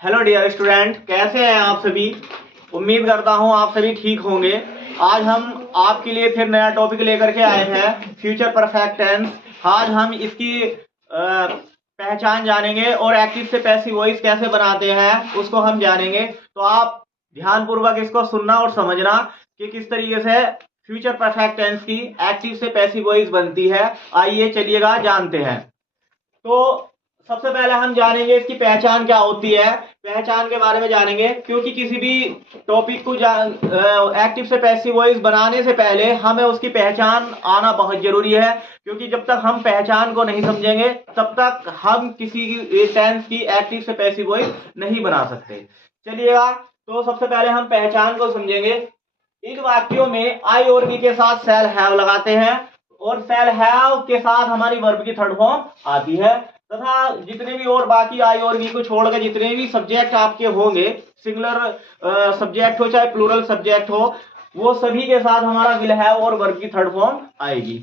Hello dear student, कैसे हैं आप सभी। उम्मीद करता हूं आप सभी ठीक होंगे। आज हम आपके लिए फिर नया टॉपिक लेकर के आए हैं, फ्यूचर परफेक्ट टेंस। आज हम इसकी पहचान जानेंगे और एक्टिव से पैसिव वॉइस कैसे बनाते हैं उसको हम जानेंगे। तो आप ध्यानपूर्वक इसको सुनना और समझना कि किस तरीके से फ्यूचर परफेक्ट टेंस की एक्टिव से पैसिव वॉइस बनती है। आइए चलिएगा जानते हैं। तो सबसे पहले हम जानेंगे इसकी पहचान क्या होती है। पहचान के बारे में जानेंगे, क्योंकि किसी भी टॉपिक को एक्टिव से पैसिव वॉइस बनाने से पहले हमें उसकी पहचान आना बहुत जरूरी है। क्योंकि जब तक हम पहचान को नहीं समझेंगे तब तक हम किसी टेंस की एक्टिव से पैसिव वॉइस नहीं बना सकते। चलिएगा, तो सबसे पहले हम पहचान को समझेंगे। इन वाक्यों में आई और बी के साथ शैल हैव लगाते हैं और शैल हैव के साथ हमारी वर्ब की थर्ड फॉर्म आती है, तथा जितने भी और बाकी आई और बी को छोड़कर जितने भी सब्जेक्ट आपके होंगे, सिंगुलर सब्जेक्ट हो चाहे प्लूरल सब्जेक्ट हो, वो सभी के साथ हमारा विल हैव और वर्ब की थर्ड फॉर्म आएगी।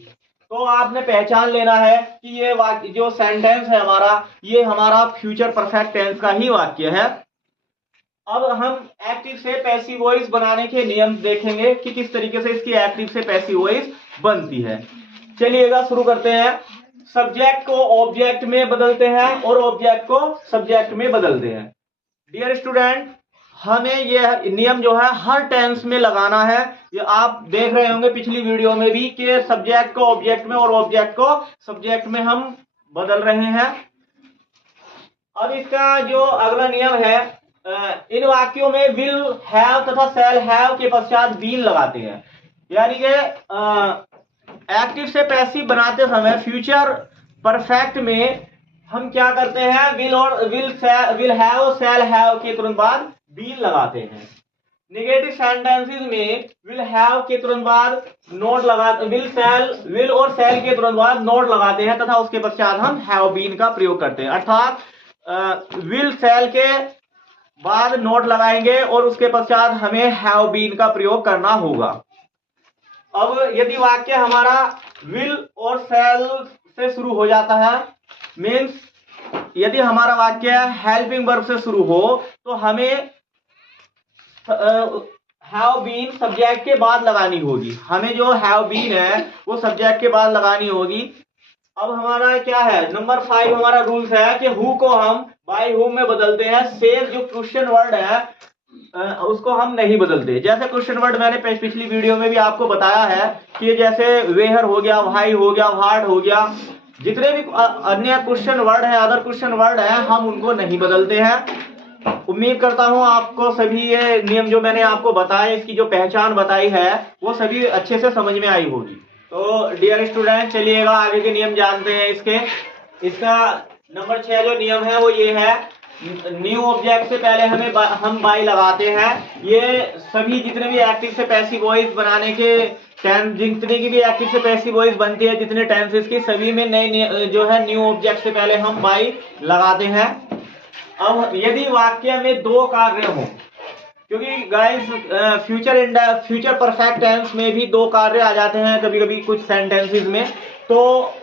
तो आपने पहचान लेना है कि ये वाक्य जो सेंटेंस है हमारा, ये हमारा फ्यूचर परफेक्ट टेंस का ही वाक्य है। अब हम एक्टिव से पैसिव वॉइस बनाने के नियम देखेंगे कि किस तरीके से इसकी एक्टिव से पैसिव वॉइस बनती है। चलिएगा शुरू करते हैं। सब्जेक्ट को ऑब्जेक्ट में बदलते हैं और ऑब्जेक्ट को सब्जेक्ट में बदलते हैं। डियर स्टूडेंट, हमें यह नियम जो है हर टेंस में लगाना है। ये आप देख रहे होंगे पिछली वीडियो में भी कि सब्जेक्ट को ऑब्जेक्ट में और ऑब्जेक्ट को सब्जेक्ट में हम बदल रहे हैं। अब इसका जो अगला नियम है, इन वाक्यों में विल हैव तथा शैल हैव के पश्चात बीन लगाते हैं। यानी कि एक्टिव से पैसिव बनाते समय फ्यूचर परफेक्ट में हम क्या करते हैं, विल हैव शैल हैव के तुरंत बाद बीन लगाते हैं। नेगेटिव सेंटेंसेस में विल हैव के तुरंत बाद नोट लगा, विल और शैल के तुरंत बाद नोट लगाते हैं तथा उसके पश्चात हम हैव बीन का प्रयोग करते हैं। अर्थात विल शैल के बाद नोट लगाएंगे और उसके पश्चात हमें हैव बीन का प्रयोग करना होगा। अब यदि वाक्य हमारा विल और शैल से शुरू हो जाता है, मीन्स यदि हमारा वाक्य हेल्पिंग वर्ब से शुरू हो, तो हमें हैव बीन सब्जेक्ट के बाद लगानी होगी। हमें जो हैव बीन है वो सब्जेक्ट के बाद लगानी होगी। अब हमारा क्या है, नंबर 5 हमारा रूल्स है कि हु को हम बाय हुम में बदलते हैं। सेज जो क्वेश्चन वर्ड है उसको हम नहीं बदलते। जैसे क्वेश्चन वर्ड मैंने पिछली वीडियो में भी आपको बताया है कि जैसे वेयर हो गया, भाई हो गया, व्हाट हो गया, जितने भी अन्य क्वेश्चन वर्ड है, अदर क्वेश्चन वर्ड है, हम उनको नहीं बदलते हैं। उम्मीद करता हूं आपको सभी ये नियम जो मैंने आपको बताया, इसकी जो पहचान बताई है, वो सभी अच्छे से समझ में आई होगी। तो डियर स्टूडेंट, चलिएगा आगे के नियम जानते हैं इसका नंबर 6 जो नियम है वो ये है, न्यू ऑब्जेक्ट से पहले हम बाय लगाते हैं। ये सभी जितने भी एक्टिव से पैसिव वॉइस बनाने के जितने की भी एक्टिव से पैसिव वॉइस बनती है, जितने टेंसेस की, सभी में नए जो है न्यू ऑब्जेक्ट से पहले हम बाय लगाते हैं। अब यदि वाक्य में दो कार्य हो, क्योंकि गाइस फ्यूचर परफेक्ट टेंस में भी दो कार्य आ जाते हैं कभी कभी कुछ सेंटेंसेस में, तो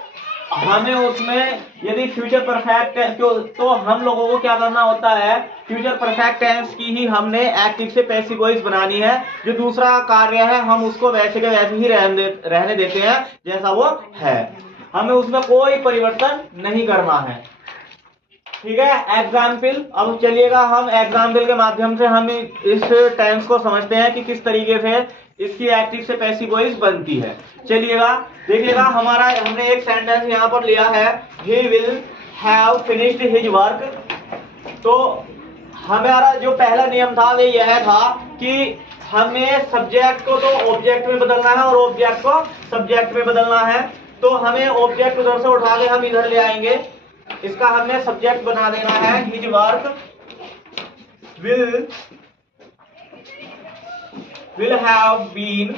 हमें उसमें यदि फ्यूचर परफेक्ट तो हम लोगों को क्या करना होता है, फ्यूचर परफेक्ट टेंस की ही हमने एक्टिव से पैसिव वॉइस बनानी है। जो दूसरा कार्य है हम उसको वैसे के वैसे ही रहने देते हैं जैसा वो है, हमें उसमें कोई परिवर्तन नहीं करना है। ठीक है, एग्जाम्पल। अब चलिएगा हम एग्जाम्पल के माध्यम से हम इस टेंस को समझते हैं कि किस तरीके से इसकी एक्टिव से पैसिव वॉइस बनती है। चलिएगा देखिएगा, हमने एक सेंटेंस यहाँ पर लिया है, he will have finished his work। तो हमारा जो पहला नियम था वो यह था कि हमें सब्जेक्ट को तो ऑब्जेक्ट में बदलना है और ऑब्जेक्ट को सब्जेक्ट में बदलना है। तो हमें ऑब्जेक्ट उधर से उठा के हम इधर ले आएंगे, इसका हमने सब्जेक्ट बना देना है his work will have been।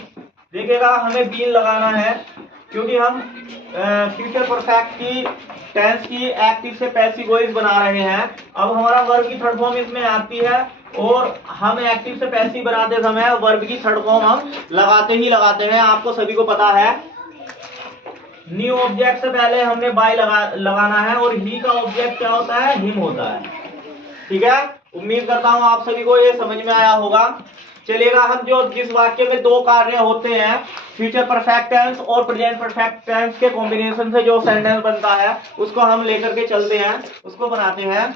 देखिएगा हमें बीन लगाना है क्योंकि हम फ्यूचर परफेक्ट की टेंस की एक्टिव से पैसिव वॉइस बना रहे हैं। अब हमारा वर्ब की थर्ड फॉर्म इसमें आती है और हम एक्टिव से पैसिव बनाते समय वर्ब की थर्ड फॉर्म हम लगाते ही लगाते हैं, आपको सभी को पता है। न्यू ऑब्जेक्ट से पहले हमने बाय लगाना है और ही का ऑब्जेक्ट क्या होता है, हिम होता है। ठीक है, उम्मीद करता हूँ आप सभी को ये समझ में आया होगा। चलिएगा, हम जो जिस वाक्य में दो कार्य होते हैं, फ्यूचर परफेक्ट टेंस और प्रेजेंट परफेक्ट टेंस के कॉम्बिनेशन से जो सेंटेंस बनता है उसको हम लेकर के चलते हैं, उसको बनाते हैं।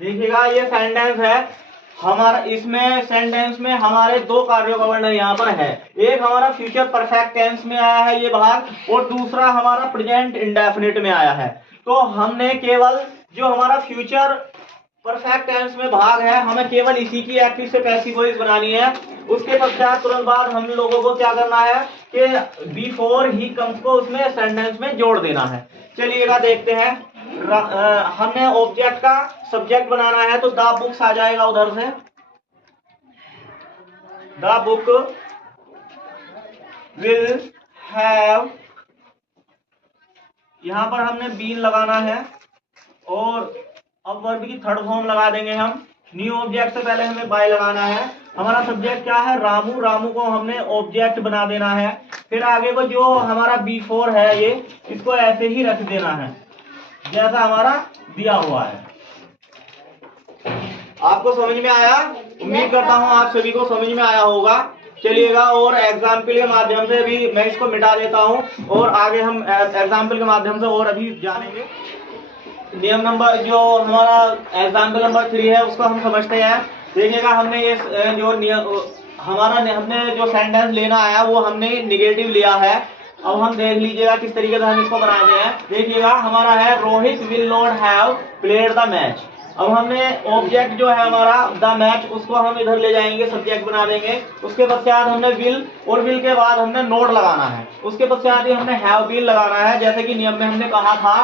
देखिएगा, ये सेंटेंस है हमारा, इसमें सेंटेंस में हमारे दो कार्यों का वर्णन यहाँ पर है। एक हमारा फ्यूचर परफेक्ट टेंस में आया है ये भाग, और दूसरा हमारा प्रेजेंट इंडेफिनिट में आया है। तो हमने केवल जो हमारा फ्यूचर परफेक्ट टेंस में भाग है, हमें केवल इसी की एक्टिव से पैसिव वॉइस बनानी है। उसके पश्चात तुरंत बाद हम लोगों को क्या करना है कि बिफोर ही कम्स को उसमें सेंटेंस में जोड़ देना है। चलिएगा देखते हैं। हमने ऑब्जेक्ट का सब्जेक्ट बनाना है, तो द बुक्स आ जाएगा उधर से, द बुक विल हैव, यहां पर हमने बीन लगाना है, और अब वर्ब की थर्ड फॉर्म लगा देंगे हम। न्यू ऑब्जेक्ट से पहले हमें बाय लगाना है। हमारा सब्जेक्ट क्या है, रामू, रामू को हमने ऑब्जेक्ट बना देना है। फिर आगे को जो हमारा बिफोर है ये, इसको ऐसे ही रख देना है जैसा हमारा दिया हुआ है। आपको समझ में आया? उम्मीद करता हूं आप सभी को समझ में आया होगा। चलिएगा, और एग्जाम्पल के माध्यम से भी मैं इसको मिटा देता हूं, और आगे हम एग्जाम्पल के माध्यम से और अभी जानेंगे। नियम नंबर जो हमारा एग्जाम्पल नंबर 3 है उसको हम समझते हैं। देखिएगा, हमने ये जो हमने जो सेंटेंस लेना है वो हमने निगेटिव लिया है। अब हम देख लीजिएगा किस तरीके से हम इसको बनाते हैं। देखिएगा, हमारा है Rohit will not have played the match. अब हमने ऑब्जेक्ट जो है हमारा द मैच, उसको हम इधर ले जाएंगे, सब्जेक्ट बना देंगे। उसके पश्चात हमने विल, और विल के बाद हमने नोट लगाना है। उसके पश्चात ही हमने हैव बीन लगाना है, जैसे कि नियम में हमने कहा था।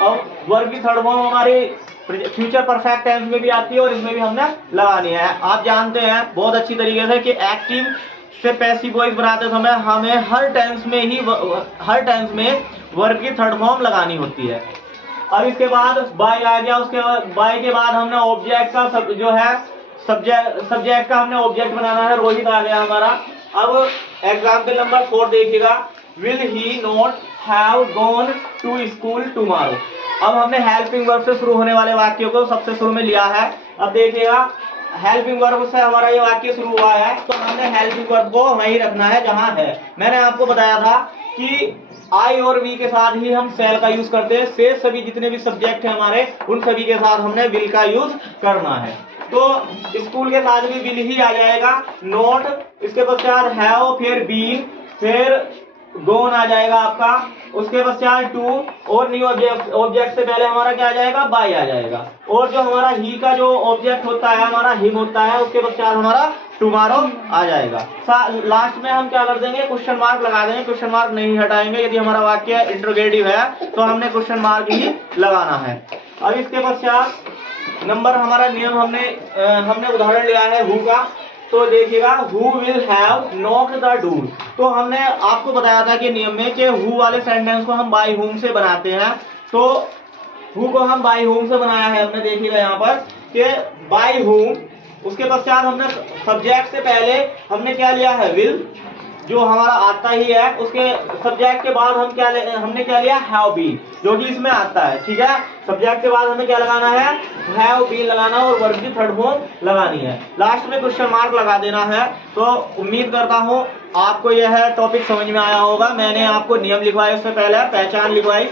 और वर्ब की थर्ड फॉर्म हमारी फ्यूचर परफेक्ट टेंस में भी आती है, और इसमें भी हमने लगानी है। आप जानते हैं बहुत अच्छी तरीके से कि एक्टिव से पैसिव वॉइस बनाते समय हमें हर टेंस में वर्ब की थर्ड फॉर्म लगानी होती है। अब इसके बाद बाय आ गया, उसके बाय के बाद हमने ऑब्जेक्ट का जो है सब्जेक्ट का हमने ऑब्जेक्ट बनाना है, रोहित आ गया हमारा। अब एग्जाम्पल नंबर 4 देखिएगा, will he not have gone to school tomorrow. अब हमने हेल्पिंग वर्ब से शुरू होने वाले वाक्यों को सबसे शुरू में लिया है। अब देखिएगा, हेल्पिंग वर्ब से हमारा ये वाक्य शुरू हुआ है, तो हमने हेल्पिंग वर्ब को वहीं रखना है जहां है। मैंने आपको बताया था कि आई और वी के साथ ही हम सेल का यूज करते हैं। शेष सभी जितने भी सब्जेक्ट है हमारे, उन सभी के साथ हमने विल का यूज करना है। तो स्कूल के साथ भी विल ही आ जाएगा। नोट, इसके पश्चात हैव, फिर बीन, फिर गोन आ जाएगा आपका। उसके पश्चात टू, और न्यू ऑब्जेक्ट से पहले हमारा क्या आ जाएगा, बाय आ जाएगा। और जो हमारा ही का जो ऑब्जेक्ट होता है हमारा हिम होता है, उसके पश्चात हमारा टुमारो आ जाएगा। लास्ट में हम क्या कर देंगे, क्वेश्चन मार्क लगा देंगे। क्वेश्चन मार्क नहीं हटाएंगे, यदि हमारा वाक्य इंट्रोगेटिव है तो हमने क्वेश्चन मार्क ही लगाना है। अब इसके पश्चात नंबर हमारा नियम हमने उदाहरण लिया है हु का। तो देखिएगा, who will have knocked the door. तो हमने आपको बताया था कि नियम में कि हु वाले सेंटेंस को हम बाय हुम से बनाते हैं। तो हु को हम बाय हुम से बनाया है हमने, देखिएगा यहाँ पर कि बाय हुम। उसके पश्चात हमने सब्जेक्ट से पहले हमने क्या लिया है, विल, जो हमारा आता ही है। उसके सब्जेक्ट के बाद हमने क्या लिया, हैव बीन, जो कि इसमें आता है। ठीक है, सब्जेक्ट के बाद हमें क्या लगाना है, हैव बीन लगाना, और वर्ब की थर्ड फॉर्म लगानी है। लास्ट में क्वेश्चन मार्क लगा देना है। तो उम्मीद करता हूं आपको यह टॉपिक समझ में आया होगा। मैंने आपको नियम लिखवाए, उससे पहले पहचान लिखवाई,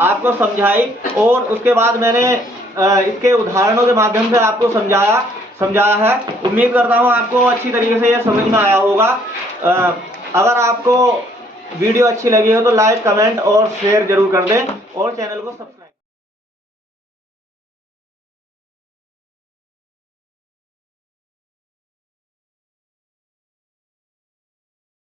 आपको समझाई, और उसके बाद मैंने इसके उदाहरणों के माध्यम से आपको समझाया है। उम्मीद करता हूं आपको अच्छी तरीके से यह समझ में आया होगा। अगर आपको वीडियो अच्छी लगी हो तो लाइक, कमेंट और शेयर जरूर कर दें, और चैनल को सब्सक्राइब